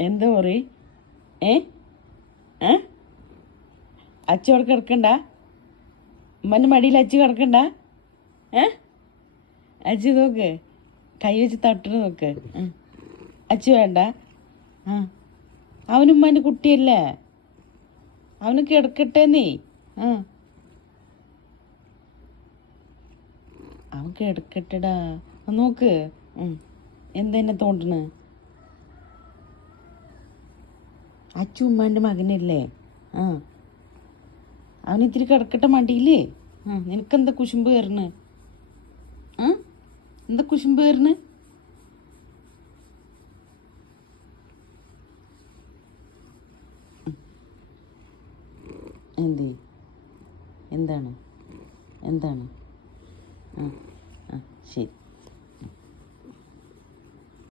എന്താ പറ ഏ ഏ അച്ചു അവിടെ കിടക്കണ്ട ഉമ്മൻ്റെ മടിയിൽ അച്ചു കിടക്കണ്ട ഏ അച്ചു നോക്ക് കൈ വെച്ച് തട്ടണ നോക്ക് അച്ചു വേണ്ട ആ അവനുമ്മൻ്റെ കുട്ടിയല്ലേ അവന് കിടക്കട്ടെ നീ ആ അവൻ കിടക്കട്ടെടാ നോക്ക് എന്തെന്നെ തോണ്ടണ് അച്ചു ഉമ്മാൻ്റെ മകനല്ലേ ആ അവനിത്തിരി കിടക്കട്ടെ മടിയില്ലേ നിനക്കെന്താ കുശുമ്പ് കയറണ് എന്താ കുശുമ്പ് കയറണ് എന്തേ എന്താണ് എന്താണ് ആ ആ ശരി